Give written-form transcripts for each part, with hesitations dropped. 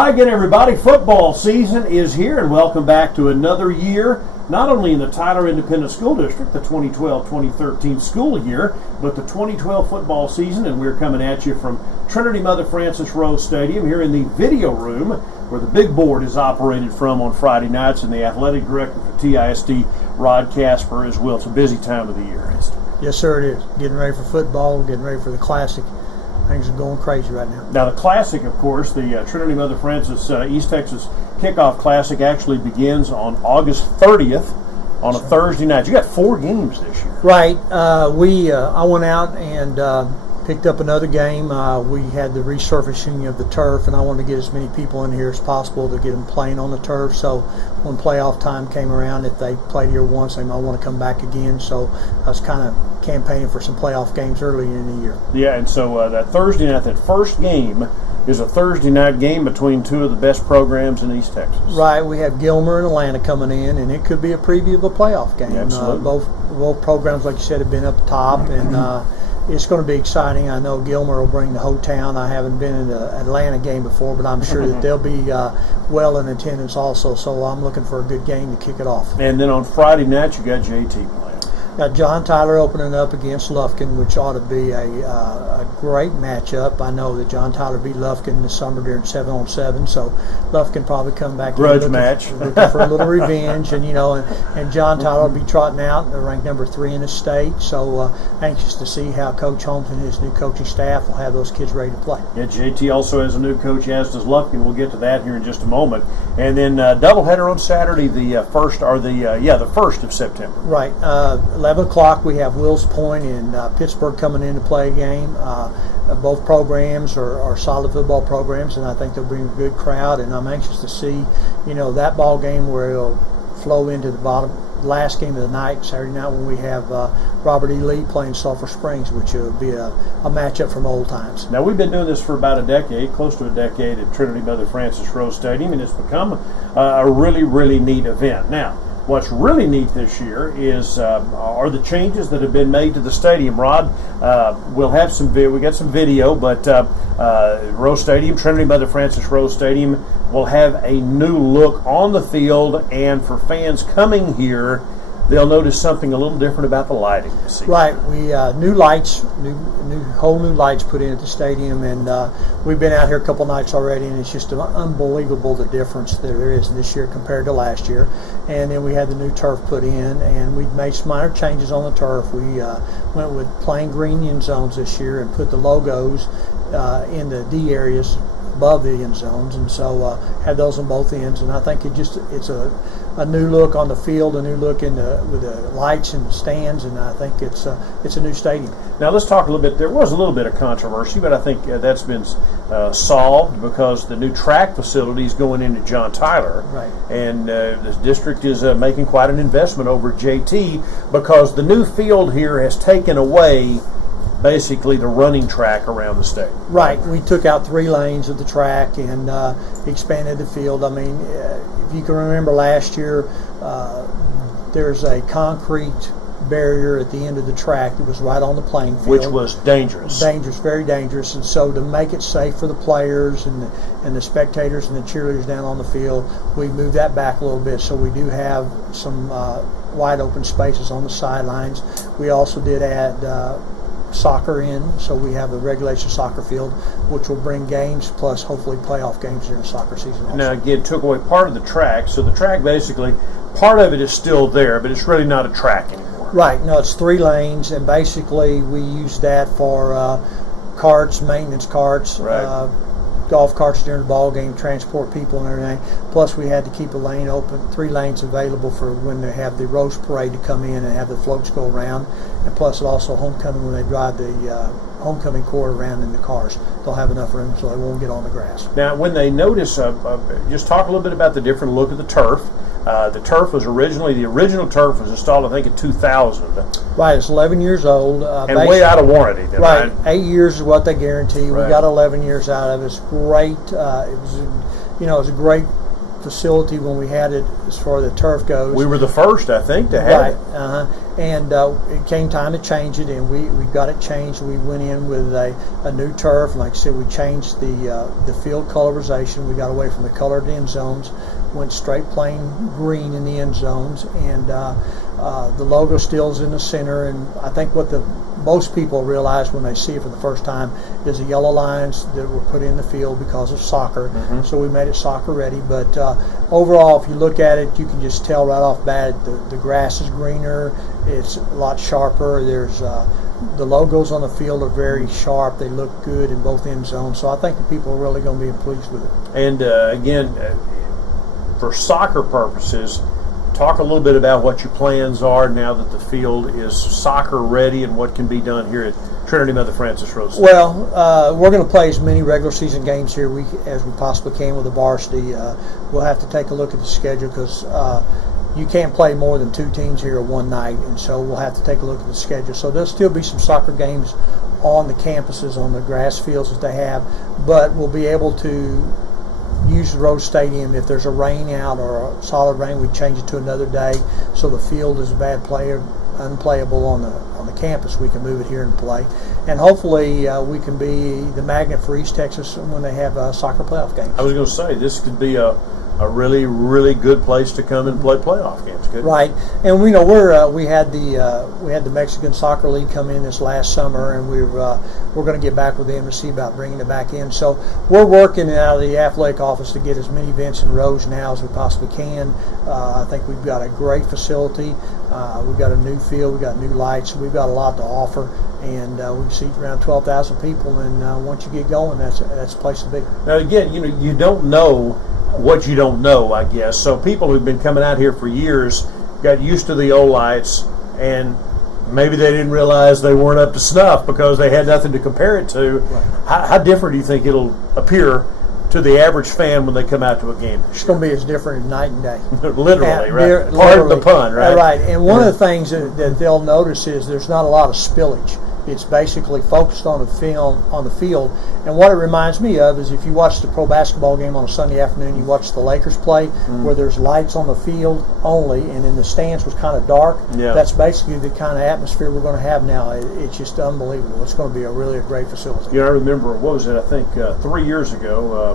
Hi again, everybody. Football season is here, and welcome back to another year, not only in the Tyler Independent School District, the 2012-2013 school year, but the 2012 football season, and we're coming at you from Trinity Mother Frances Rose Stadium here in the video room where the big board is operated from on Friday nights, and the athletic director for TISD, Rod Kaspar, as well. It's a busy time of the year. Yes, sir, it is. Getting ready for football, getting ready for the Classic. Things are going crazy right now. Now, the Classic, of course, the Trinity Mother Frances East Texas Kickoff Classic actually begins on August 30th on a Thursday night. You got 4 games this year. Right. I went out and picked up another game. We had the resurfacing of the turf, and I wanted to get as many people in here as possible to get them playing on the turf. So when playoff time came around, if they played here once, they might want to come back again. So I was kind of campaigning for some playoff games early in the year. Yeah, and so that Thursday night, that first game is a Thursday night game between 2 of the best programs in East Texas. Right. We have Gilmer and Atlanta coming in, and it could be a preview of a playoff game. Absolutely. Both programs, like you said, have been up top, and it's going to be exciting. I know Gilmer will bring the whole town. I haven't been in the Atlanta game before, but I'm sure that they'll be well in attendance also. So I'm looking for a good game to kick it off. And then on Friday night, you got JT playing. Got John Tyler opening up against Lufkin, which ought to be a great matchup. I know that John Tyler beat Lufkin this summer during 7-on-7, so Lufkin probably come back grudge looking for a little revenge, and John Tyler will be trotting out, ranked number 3 in the state. So anxious to see how Coach Holmes and his new coaching staff will have those kids ready to play. Yeah, JT also has a new coach, as does Lufkin. We'll get to that here in just a moment. And then doubleheader on Saturday, the 1st of September. Right. 11 o'clock, we have Wills Point and Pittsburgh coming in to play a game. Both programs are solid football programs, and I think they'll bring a good crowd. And I'm anxious to see, that ball game where it'll flow into the last game of the night, Saturday night, when we have Robert E. Lee playing Sulphur Springs, which will be a matchup from old times. Now, we've been doing this for about a decade, close to a decade, at Trinity Mother Frances Rose Stadium, and it's become a really, really neat event. Now, what's really neat this year are the changes that have been made to the stadium. Rod, we'll have we got some video, but Rose Stadium, Trinity Mother Frances Rose Stadium, will have a new look on the field, and for fans coming here, they'll notice something a little different about the lighting this season. Right, we new lights, whole new lights put in at the stadium, and we've been out here a couple nights already, and it's just unbelievable the difference that there is this year compared to last year. And then we had the new turf put in, and we made some minor changes on the turf. We went with plain green end zones this year and put the logos in the D areas above the end zones, and so had those on both ends. And I think it's a new look on the field, a new look with the lights and the stands, and I think it's a new stadium. Now let's talk a little bit. There was a little bit of controversy, but I think that's been solved because the new track facility is going into John Tyler, right? And the district is making quite an investment over JT because the new field here has taken away basically the running track around the stadium. Right. We took out 3 lanes of the track and expanded the field. I mean, if you can remember last year, there's a concrete barrier at the end of the track that was right on the playing field. Which was dangerous. Dangerous, very dangerous. And so to make it safe for the players and the spectators and the cheerleaders down on the field, we moved that back a little bit. So we do have some wide open spaces on the sidelines. We also did add soccer in, so we have a regulation soccer field, which will bring games plus hopefully playoff games during soccer season also. Now again, took away part of the track, so the track basically, part of it is still there, but it's really not a track anymore. Right, no, it's 3 lanes, and basically we use that for carts, maintenance carts, right. Golf carts during the ball game, transport people and everything. Plus we had to keep a lane open, 3 lanes available for when they have the Rose Parade to come in and have the floats go around. And plus also homecoming, when they drive the homecoming court around in the cars. They'll have enough room so they won't get on the grass. Now when they notice, just talk a little bit about the different look of the turf. The turf was the original turf was installed, I think, in 2000. Right, it's 11 years old. And way out of warranty then, right? 8 years is what they guarantee. Right. We got 11 years out of it. It's great. It was a great facility when we had it as far as the turf goes. We were the first, I think, to have right. it. And it came time to change it, and we got it changed. We went in with a new turf. Like I said, we changed the field colorization. We got away from the colored end zones, went straight plain green in the end zones, and the logo still's in the center. And I think what most people realize when they see it for the first time is the yellow lines that were put in the field because of soccer. Mm-hmm. So we made it soccer ready. But overall, if you look at it, you can just tell right off bat the grass is greener. It's a lot sharper. There's the logos on the field are very sharp. They look good in both end zones. So I think the people are really going to be pleased with it. And again, for soccer purposes, talk a little bit about what your plans are now that the field is soccer ready and what can be done here at Trinity Mother Frances Rose Stadium. Well, we're going to play as many regular season games here as we possibly can with the varsity. We'll have to take a look at the schedule because you can't play more than 2 teams here one night, and so we'll have to take a look at the schedule. So there'll still be some soccer games on the campuses, on the grass fields that they have, but we'll be able to use the Rose Stadium. If there's a rain out or a solid rain, we change it to another day. So the field is unplayable on the campus. We can move it here and play, and hopefully we can be the magnet for East Texas when they have soccer playoff games. I was going to say this could be a really, really good place to come and play playoff games. Couldn't it? Right, and we had the Mexican Soccer League come in this last summer, and we're going to get back with them to see about bringing it back in. So we're working out of the athletic office to get as many events in Rose now as we possibly can. I think we've got a great facility. We've got a new field. We've got new lights. We've got a lot to offer, and we can seat around 12,000 people. And once you get going, that's a place to be. Now again, you don't know what you don't know, I guess. So people who've been coming out here for years got used to the old lights, and maybe they didn't realize they weren't up to snuff because they had nothing to compare it to. Right. How different do you think it'll appear to the average fan when they come out to a game? It's going to be as different as night and day. Literally, right? Pardon the pun, right? Right. And one of the things that they'll notice is there's not a lot of spillage. It's basically focused on the field. And what it reminds me of is if you watch the pro basketball game on a Sunday afternoon, you watch the Lakers play, where there's lights on the field only, and then the stands was kind of dark. Yeah. That's basically the kind of atmosphere we're going to have now. It's just unbelievable. It's going to be a really great facility. I remember, what was it, I think 3 years ago,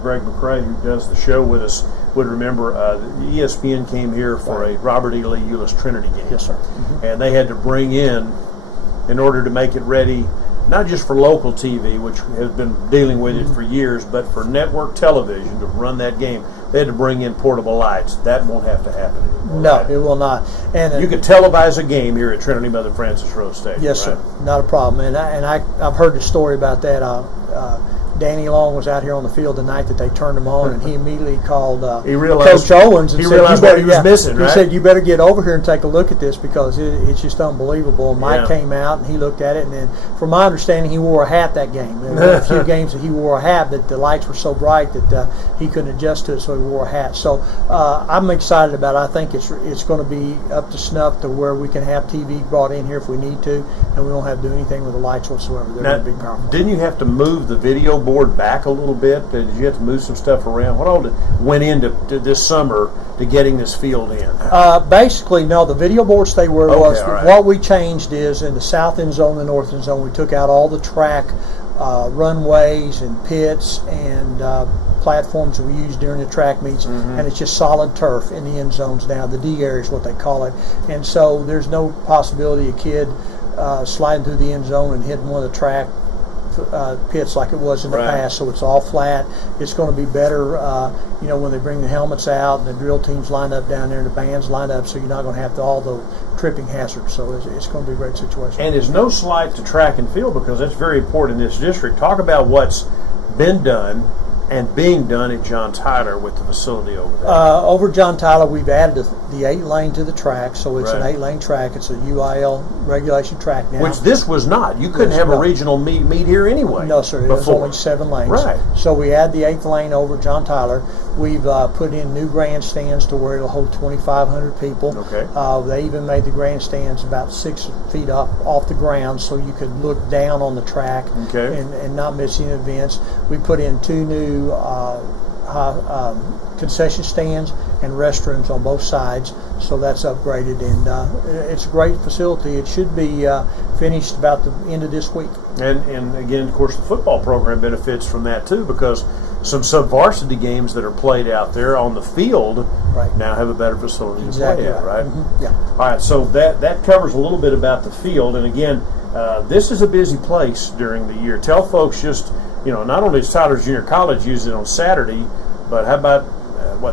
Greg McCrae, who does the show with us, would remember ESPN came here for a Robert E. Lee Euless Trinity game. Yes, sir. Mm-hmm. And they had to bring in order to make it ready, not just for local TV, which has been dealing with it for years, but for network television to run that game, they had to bring in portable lights. That won't have to happen anymore. No, right? it will not. And you could televise a game here at Trinity Mother Frances Rose Stadium. Yes, right? sir. Not a problem. And I've heard the story about that. Danny Long was out here on the field the night that they turned him on, and he immediately called Coach Owens and he said, realized what he was missing, right? He said, you better get over here and take a look at this because it's just unbelievable. And Mike Yeah. came out and he looked at it, and then from my understanding, he wore a hat that game. There were a few games that he wore a hat, that the lights were so bright that he couldn't adjust to it, so he wore a hat. So I'm excited about it. I think it's going to be up to snuff to where we can have TV brought in here if we need to, and we won't have to do anything with the lights whatsoever. They're Now, going to be powerful. didn't you have to move the video board back a little bit? Did you have to move some stuff around? What all went into this summer to getting this field in? Basically, no, the video board stayed where it was. all right. What we changed is in the south end zone, the north end zone, we took out all the track runways and pits and platforms that we use during the track meets, and it's just solid turf in the end zones now. The D area is what they call it. And so there's no possibility a kid sliding through the end zone and hitting one of the track pits like it was in the Right. past. So it's all flat. It's going to be better when they bring the helmets out and the drill teams line up down there and the bands line up, so you're not going to have all the tripping hazards. So it's going to be a great situation. And there's no slight to track and field because that's very important in this district. Talk about what's been done and being done at John Tyler with the facility over there. Over John Tyler, we've added the 8-lane to the track, so it's Right. an 8-lane track. It's a UIL regulation track now. Which this was not. You couldn't Yes, have no. a regional meet here anyway. No, sir. It was before. only 7 lanes. Right. So we add the 8th lane over John Tyler. We've put in new grandstands to where it'll hold 2,500 people. Okay. They even made the grandstands about 6 feet up off the ground, so you could look down on the track Okay. and not miss any events. We put in 2 new concession stands and restrooms on both sides, so that's upgraded, and it's a great facility. It should be finished about the end of this week. And again, of course, the football program benefits from that too, because some sub-varsity games that are played out there on the field now have a better facility to play at, right? Mm-hmm. Yeah. All right, so that covers a little bit about the field. And again, this is a busy place during the year. Tell folks just, not only is Tyler Junior College use it on Saturday, but how about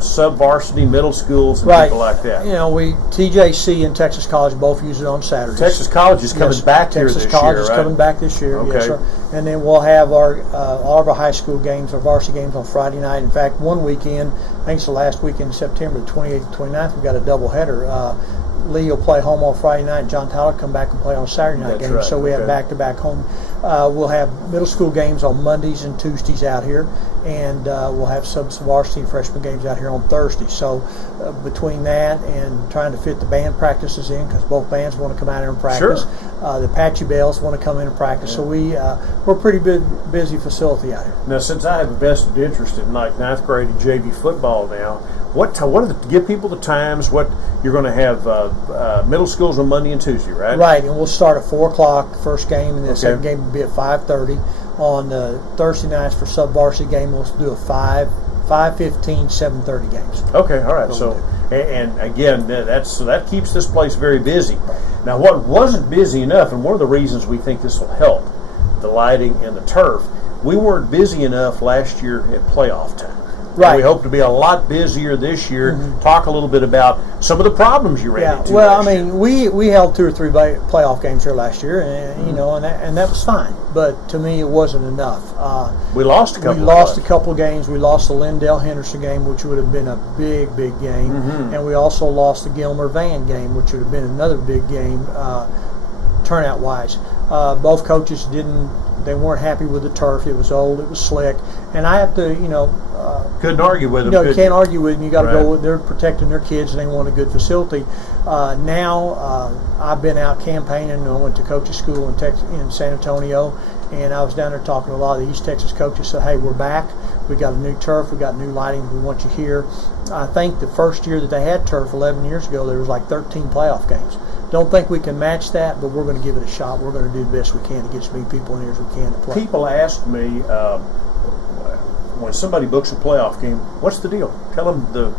sub-varsity, middle schools, and people like that? TJC and Texas College both use it on Saturdays. Texas College is coming back here this year, Texas College is right? coming back this year, okay. Yes, sir. And then we'll have all of our high school games, our varsity games on Friday night. In fact, one weekend, I think it's the last weekend in September, the 28th and 29th, we've got a doubleheader. Lee will play home on Friday night, and John Tyler come back and play on Saturday night games. Right. So we have back-to-back home. We'll have middle school games on Mondays and Tuesdays out here, and we'll have some varsity and freshman games out here on Thursdays. So between that and trying to fit the band practices in, because both bands want to come out here and practice. Sure. The Apache Bells want to come in and practice. Yeah. So we're a pretty busy facility out here. Now, since I have a vested interest in like ninth grade and JV football now, what give people the times? What you're going to have middle schools on Monday and Tuesday, right? Right, and we'll start at 4:00 the first game, and the second game will be at 5:30. On Thursday nights for sub-varsity game, we'll do a 5:15, 7:30 games. Okay, all right. So and again, that keeps this place very busy. Now, what wasn't busy enough, and one of the reasons we think this will help, the lighting and the turf, we weren't busy enough last year at playoff time. Right. And we hope to be a lot busier this year. Mm-hmm. Talk a little bit about some of the problems you ran into. Well, we held 2 or 3 playoff games here last year, and and that was fine. But to me, it wasn't enough. We lost a couple. We lost a couple games. We lost the Lindell Henderson game, which would have been a big game, and we also lost the Gilmer Van game, which would have been another big game, turnout wise. Both coaches they weren't happy with the turf. It was old. It was slick, and I have to, couldn't argue with them. You can't argue with them. You got to go with. They're protecting their kids, and they want a good facility. Now I've been out campaigning. I went to coaches' school in San Antonio, and I was down there talking to a lot of the East Texas coaches. Said, "Hey, we're back. We got a new turf. We got new lighting. We want you here." I think the first year that they had turf, 11 years ago, there was like 13 playoff games. Don't think we can match that, but we're going to give it a shot. We're going to do the best we can to get as many people in here as we can to play. People ask me when somebody books a playoff game, what's the deal? Tell them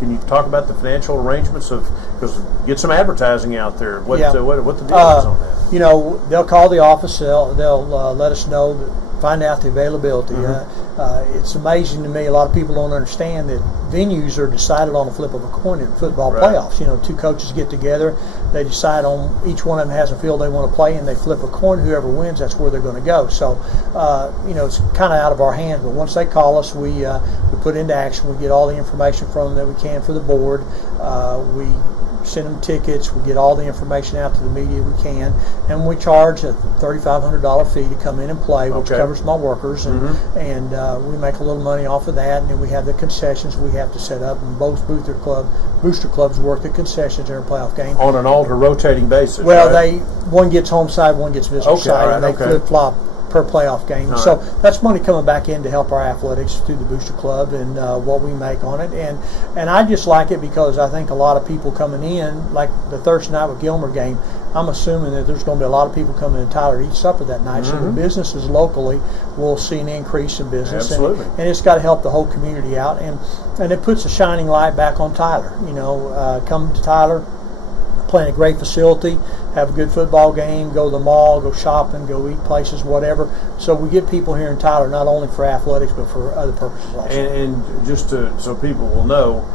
can you talk about the financial arrangements because get some advertising out there. What the deal is on that? They'll call the office. They'll let us know, find out the availability. It's amazing to me. A lot of people don't understand that venues are decided on a flip of a coin in football playoffs. 2 coaches get together, they decide on each one of them has a field they want to play in. They flip a coin. Whoever wins, that's where they're going to go. So, it's kind of out of our hands. But once they call us, we put into action. We get all the information from them that we can for the board. We send them tickets. We get all the information out to the media we can, and we charge a $3,500 fee to come in and play, which covers my workers, and we make a little money off of that. And then we have the concessions we have to set up, and both booster clubs work the concessions in a playoff game on an rotating basis. Well, one gets home side, one gets visitor side, and they flip flop per playoff game. So that's money coming back in to help our athletics through the Booster Club and what we make on it. And I just like it because I think a lot of people coming in, like the Thursday night with Gilmer game, I'm assuming that there's going to be a lot of people coming to Tyler to eat supper that night. So the businesses locally will see an increase in business. Absolutely. And it's got to help the whole community out. And it puts a shining light back on Tyler. Come to Tyler, playing a great facility, have a good football game, go to the mall, go shopping, go eat places, whatever. So we get people here in Tyler not only for athletics but for other purposes also. And just so people will know,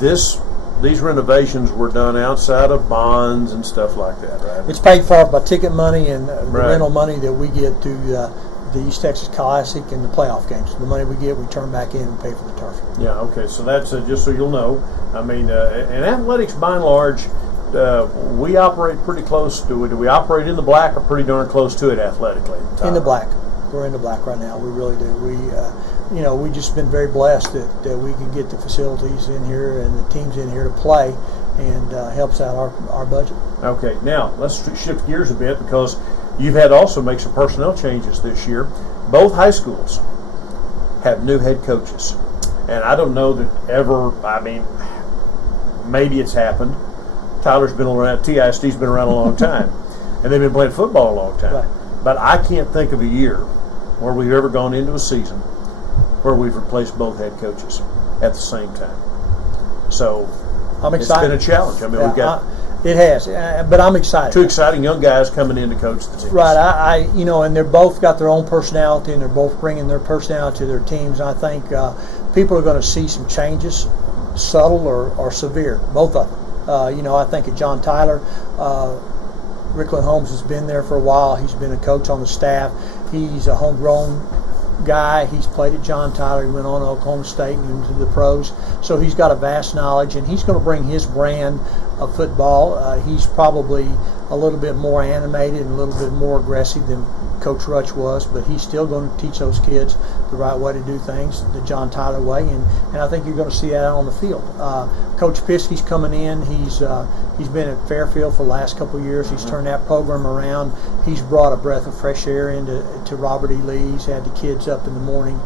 these renovations were done outside of bonds and stuff like that, right? It's paid for by ticket money and the rental money that we get through the East Texas Classic and the playoff games. The money we get, we turn back in and pay for the turf. Yeah, okay. So that's just so you'll know. I mean, in athletics, by and large, we operate pretty close to it. Do we operate in the black or pretty darn close to it athletically? In the black. We're in the black right now. We really do. We've just been very blessed that we can get the facilities in here and the teams in here to play, and helps out our budget. Okay, now let's shift gears a bit because you've had to also make some personnel changes this year. Both high schools have new head coaches. And I don't know that ever, I mean, maybe it's happened. Tyler's been around, TISD's been around a long time, and they've been playing football a long time. Right. But I can't think of a year where we've ever gone into a season where we've replaced both head coaches at the same time. So I'm excited. It's been a challenge. I mean, we've got it has, but I'm excited. two exciting young guys coming in to coach the teams. Right, I and they're both got their own personality, and they're both bringing their personality to their teams. And I think people are going to see some changes, subtle or severe, both of them. I think at John Tyler, Rickland Holmes has been there for a while. He's been a coach on the staff. He's a homegrown guy. He's played at John Tyler. He went on to Oklahoma State and into the pros. So he's got a vast knowledge, and he's going to bring his brand of football. He's probably a little bit more animated and a little bit more aggressive than Coach Rutsch was, but he's still going to teach those kids the right way to do things, the John Tyler way, and I think you're going to see that out on the field. Coach Piskey's coming in. He's been at Fairfield for the last couple of years. He's turned that program around. He's brought a breath of fresh air into Robert E. Lee. He's had the kids up in the morning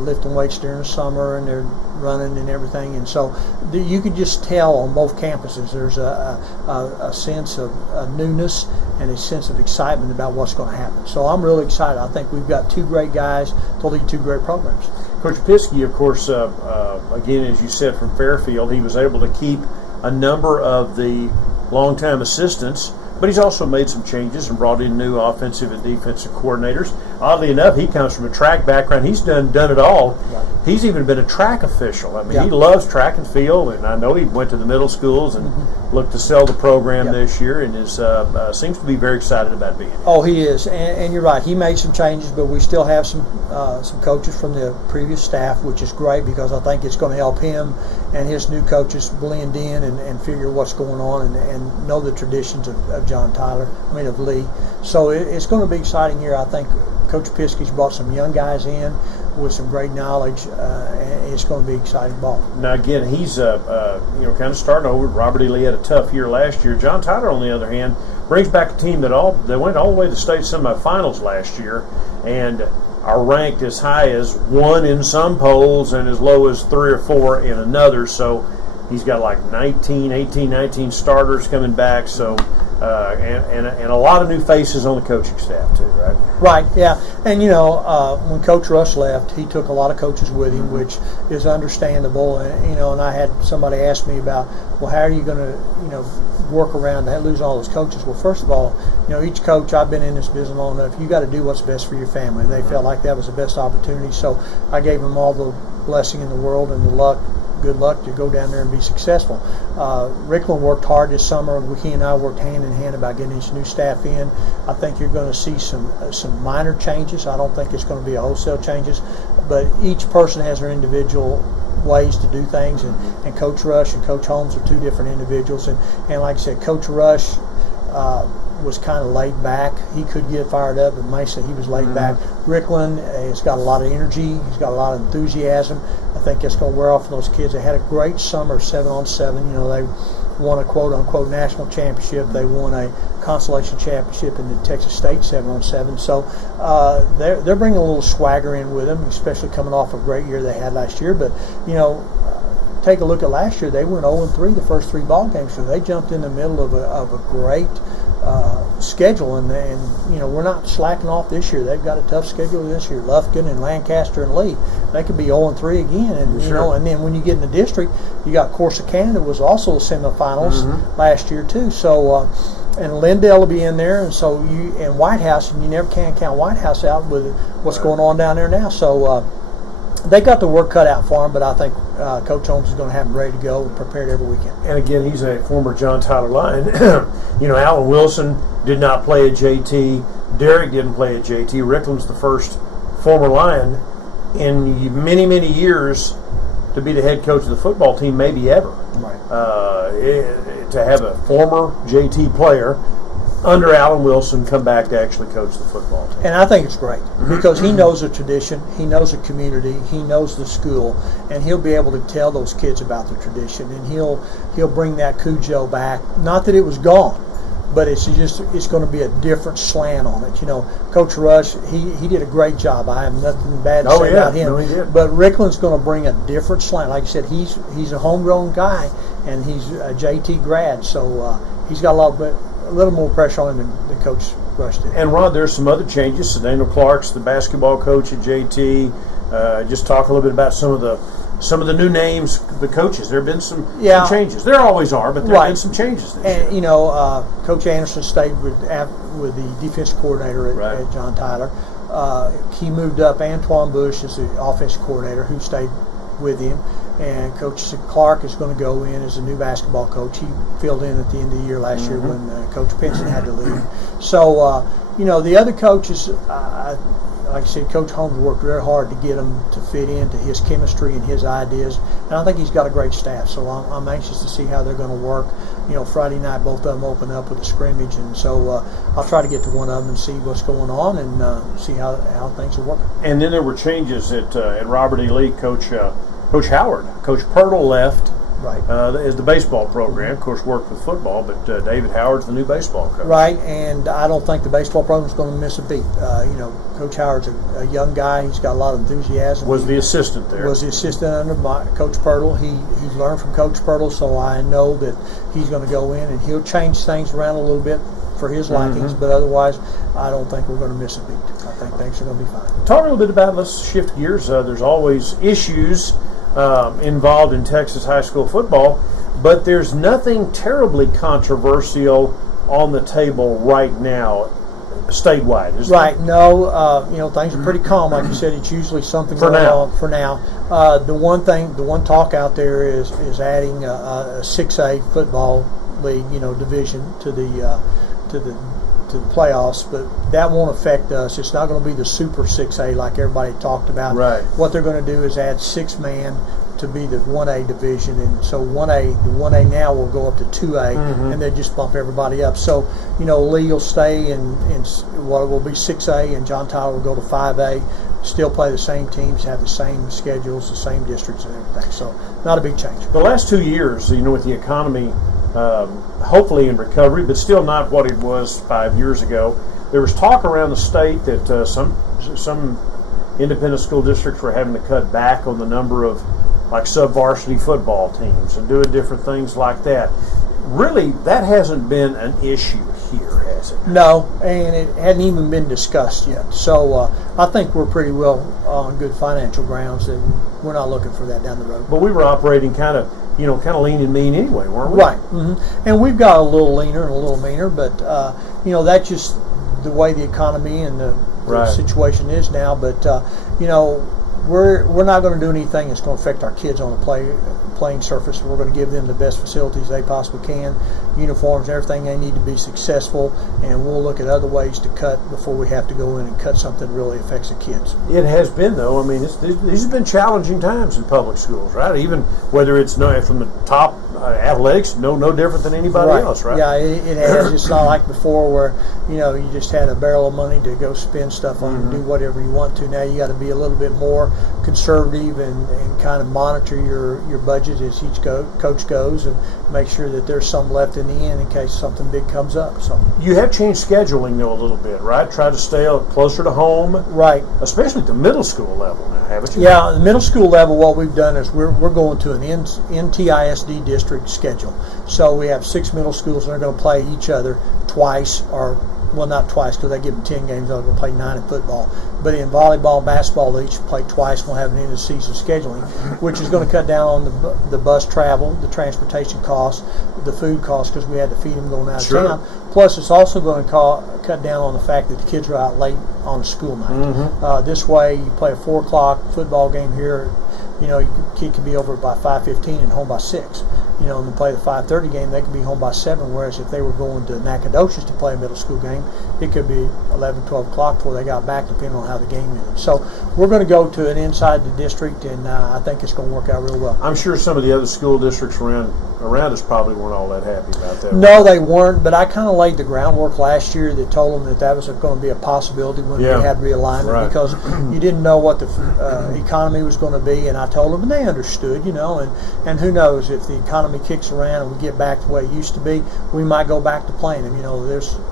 lifting weights during the summer, and they're running and everything. And so you can just tell on both campuses there's a sense of newness and a sense of excitement about what's going to happen. So I'm really excited. I think we've got two great guys to lead two great programs. Coach Piskey, of course, again, as you said, from Fairfield, he was able to keep a number of the longtime assistants, but he's also made some changes and brought in new offensive and defensive coordinators. Oddly enough, he comes from a track background. He's done it all. Right. He's even been a track official. I mean, Yeah. he loves track and field, and I know he went to the middle schools and looked to sell the program Yeah. this year, and is seems to be very excited about being here. Oh, he is, and you're right. He made some changes, but we still have some coaches from the previous staff, which is great because I think it's going to help him and his new coaches blend in and figure what's going on and know the traditions of John Tyler, of Lee. So it's going to be an exciting year. I think Coach Piskey's brought some young guys in with some great knowledge, and it's going to be an exciting ball. Now again, he's kind of starting over. Robert E. Lee had a tough year last year. John Tyler, on the other hand, brings back a team that went all the way to the state semifinals last year, and are ranked as high as 1 in some polls and as low as 3 or 4 in another. So he's got like 19 starters coming back. So and a lot of new faces on the coaching staff too, right? Right, yeah. And when Coach Rush left, he took a lot of coaches with him, which is understandable. And I had somebody ask me about, well, how are you going to work around that, losing all those coaches? Well, first of all, each coach, I've been in this business long enough, you got to do what's best for your family. They felt like that was the best opportunity, so I gave them all the blessing in the world and the good luck to go down there and be successful. Rickland worked hard this summer. He and I worked hand in hand about getting his new staff in. I think you're going to see some minor changes. I don't think it's going to be a wholesale changes, but each person has their individual ways to do things, and Coach Rush and Coach Holmes are two different individuals, and like I said, Coach Rush was kind of laid back. He could get fired up, but Mesa, he was laid back. Rickland has got a lot of energy. He's got a lot of enthusiasm. I think it's going to wear off on those kids. They had a great summer, 7-on-7. They won a quote-unquote national championship. They won a consolation championship in the Texas State 7-on-7. So they're bringing a little swagger in with them, especially coming off a great year they had last year. But, take a look at last year. They went 0-3 the first 3 ball games, so they jumped in the middle of a great schedule, and we're not slacking off this year. They've got a tough schedule this year. Lufkin and Lancaster and Lee, they could be 0-3 again, and sure. And then when you get in the district, you got Corsicana that was also the semifinals last year too. So and Lindale will be in there, and so and White House, and you never can count White House out with what's going on down there now. So they got the work cut out for them, but I think Coach Holmes is going to have them ready to go and prepared every weekend. And again, he's a former John Tyler Lion. Alan Wilson did not play at JT. Derek didn't play at JT. Rickland's the first former Lion in many, many years to be the head coach of the football team, maybe ever. Right. To have a former JT player under Alan Wilson come back to actually coach the football team. And I think it's great because he knows the tradition, he knows the community, he knows the school, and he'll be able to tell those kids about the tradition, and he'll bring that Cujo back. Not that it was gone, but it's going to be a different slant on it. Coach Rush, he did a great job. I have nothing bad to say about him. No, he did. But Rickland's going to bring a different slant. Like I said, he's a homegrown guy, and he's a JT grad, so he's got a little more pressure on him than Coach Rush did. And Rod, there's some other changes. So Daniel Clark's the basketball coach at JT. Just talk a little bit about some of the new names, the coaches. There have been some changes. There always are, but there have been some changes this year. Coach Anderson stayed with the defense coordinator at John Tyler. He moved up Antoine Bush as the offensive coordinator, who stayed with him. And Coach Clark is going to go in as a new basketball coach. He filled in at the end of the year last year when Coach Pinson had to leave. So, the other coaches, like I said, Coach Holmes worked very hard to get them to fit into his chemistry and his ideas. And I think he's got a great staff. So I'm anxious to see how they're going to work. Friday night, both of them open up with a scrimmage. And so I'll try to get to one of them and see what's going on and see how things are working. And then there were changes at Robert E. Lee. Coach Howard. Coach Pirtle left as the baseball program. Of course, worked with football, but David Howard's the new baseball coach. Right, and I don't think the baseball program's going to miss a beat. Coach Howard's a young guy. He's got a lot of enthusiasm. Was the assistant there. Was the assistant under Coach Pirtle. He learned from Coach Pirtle, so I know that he's going to go in and he'll change things around a little bit for his likings, but otherwise I don't think we're going to miss a beat. I think things are going to be fine. Talk a little bit about, let's shift gears. There's always issues involved in Texas high school football, but there's nothing terribly controversial on the table right now, statewide. Is right? There? No, things are pretty calm. Like you said, it's usually something going on for now. The one talk out there is adding a 6A football league, division to the playoffs, but that won't affect us. It's not going to be the Super 6A like everybody talked about. Right. What they're going to do is add 6-man to be the 1A division, and so the 1A now will go up to 2A, and they just bump everybody up. So, Lee will stay in what will be 6A, and John Tyler will go to 5A, still play the same teams, have the same schedules, the same districts and everything. So, not a big change. The last 2 years, with the economy hopefully in recovery, but still not what it was 5 years ago. There was talk around the state that some independent school districts were having to cut back on the number of sub-varsity football teams and doing different things like that. Really, that hasn't been an issue here, has it? No, and it hadn't even been discussed yet. So I think we're pretty well on good financial grounds, and we're not looking for that down the road. But we were operating kind of lean and mean anyway, weren't we? Right. And we've got a little leaner and a little meaner, but that's just the way the economy and the situation is now. But we're not going to do anything that's going to affect our kids on the playing surface. We're going to give them the best facilities they possibly can, uniforms, everything they need to be successful, and we'll look at other ways to cut before we have to go in and cut something that really affects the kids. It has been, though. I mean, these have been challenging times in public schools, right? Even whether it's from the top athletics, no different than anybody else, right? Yeah, it has. It's not like before where you just had a barrel of money to go spend stuff on and do whatever you want to. Now you got to be a little bit more conservative and kind of monitor your budget as each coach goes and make sure that there's some left in the end in case something big comes up. So you have changed scheduling though a little bit, right? Try to stay closer to home, right? Especially at the middle school level now, haven't you? Yeah, the middle school level. What we've done is we're going to an NTISD district schedule. So we have 6 middle schools and they're going to play each other twice, or well, not twice because they give them 10 games. They're going to play 9 in football. But in volleyball and basketball, they each play twice. We'll have an end of season scheduling, which is going to cut down on the bus travel, the transportation costs, the food costs because we had to feed them going out of town. Plus, it's also going to cut down on the fact that the kids are out late on a school night. This way, you play a 4 o'clock football game here. Your kid can be over by 5:15 and home by 6. And then play the 5:30 game, they could be home by 7. Whereas if they were going to Nacogdoches to play a middle school game, it could be 11, 12 o'clock before they got back, depending on how the game ended. So we're going to go to an inside the district, and I think it's going to work out real well. I'm sure some of the other school districts around us probably weren't all that happy about that. No, they weren't, but I kind of laid the groundwork last year that told them that was going to be a possibility when we had realignment, right. because you didn't know what the economy was going to be, and I told them, and they understood, and who knows, if the economy kicks around and we get back to the way it used to be, we might go back to playing them.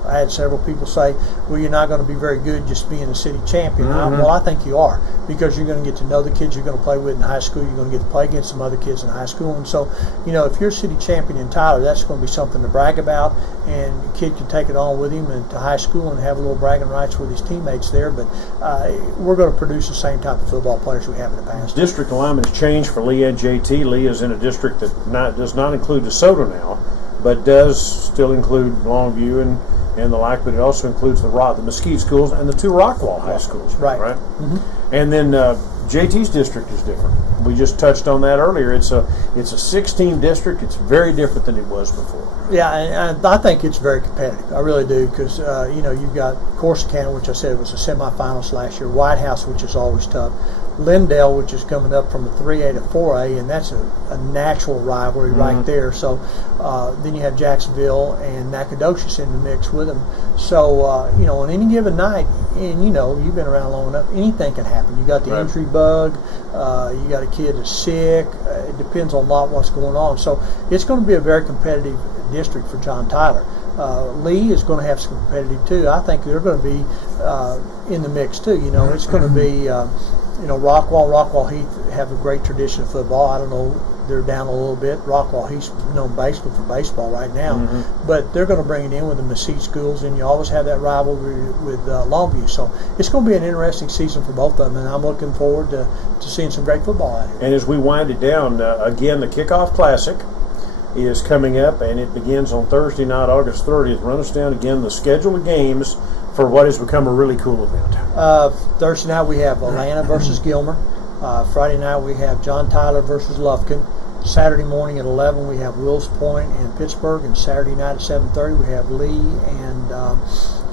I had several people say, well, you're not going to be very good just being a city champion. Well, I think you are, because you're going to get to know the kids you're going to play with in high school. You're going to get to play against some other kids in high school, and so, if you're city champion in Tyler, that's going to be something to brag about, and the kid can take it on with him into high school and have a little bragging rights with his teammates there. But we're going to produce the same type of football players we have in the past. District alignment has changed for Lee and JT. Lee is in a district that does not include DeSoto now, but does still include Longview and the like, but it also includes the Mesquite schools and the 2 Rockwall high schools. Right. Mm-hmm. And then JT's district is different. We just touched on that earlier. It's a 16 district. It's very different than it was before. Yeah, and I think it's very competitive. I really do, because you've got Corsicana, which I said was a semifinalist last year. White House, which is always tough. Lindale, which is coming up from a 3A to 4A, and that's a natural rivalry right there. So then you have Jacksonville and Nacogdoches in the mix with them. So on any given night, and you've been around long enough, anything can happen. You got the injury bug, you got a kid that's sick. It depends on a lot what's going on. So it's going to be a very competitive district for John Tyler. Lee is going to have some competitive too. I think they're going to be in the mix too. It's going to be Rockwall Heath have a great tradition of football. I don't know, they're down a little bit. Rockwall Heath's known basically for baseball right now, but they're going to bring it in with the Mesquite schools, and you always have that rivalry with Longview. So it's going to be an interesting season for both of them, and I'm looking forward to seeing some great football out here. And as we wind it down, again, the Kickoff Classic is coming up, and it begins on Thursday night, August 30th. Run us down again the schedule of games for what has become a really cool event. Thursday night we have Atlanta versus Gilmer. Friday night we have John Tyler versus Lufkin. Saturday morning at 11 we have Wills Point and Pittsburgh, and Saturday night at 7:30 we have Lee and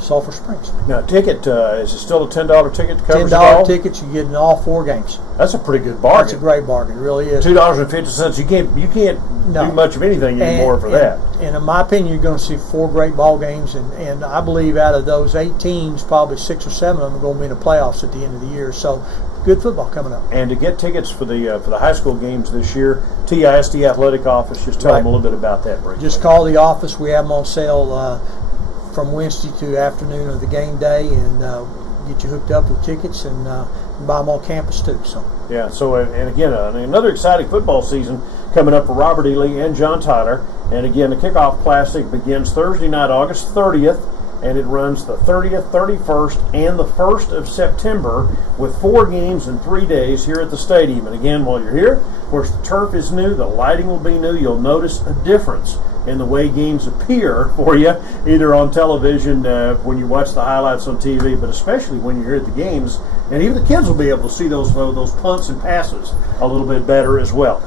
Sulphur Springs. Now, ticket, is it still a $10 ticket to cover it all? $10 tickets, you get in all 4 games. That's a pretty good bargain. That's a great bargain, it really is. $2.50. You can't do much of anything anymore for that. And in my opinion, you're going to see 4 great ball games, and I believe out of those 8 teams, probably 6 or 7 of them are going to be in the playoffs at the end of the year. So good football coming up. And to get tickets for the high school games this year, TISD Athletic Office, just tell them a little bit about that briefly. Just call the office. We have them on sale from Wednesday to afternoon of the game day, and get you hooked up with tickets, and buy them on campus too. So yeah. So and again, another exciting football season coming up for Robert E. Lee and John Tyler. And again, the Kickoff Classic begins Thursday night, August 30th, and it runs the 30th, 31st, and the 1st of September, with 4 games in 3 days here at the stadium. And again, while you're here, of course, the turf is new, the lighting will be new. You'll notice a difference in the way games appear for you, either on television when you watch the highlights on TV, but especially when you're here at the games. And even the kids will be able to see those punts and passes a little bit better as well.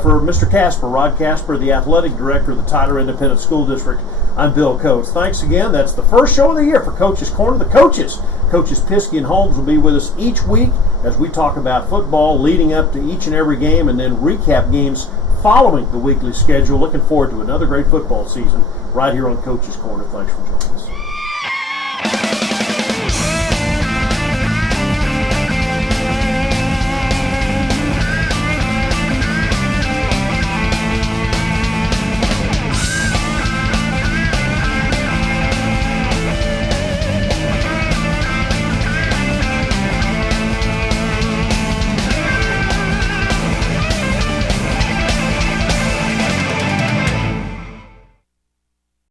For Mr. Kaspar, Rod Kaspar, the athletic director of the Tyler Independent School District, I'm Bill Coates. Thanks again. That's the first show of the year for Coach's Corner. The coaches, Coaches Piskey and Holmes, will be with us each week as we talk about football leading up to each and every game, and then recap games following the weekly schedule. Looking forward to another great football season right here on Coach's Corner. Thanks for joining.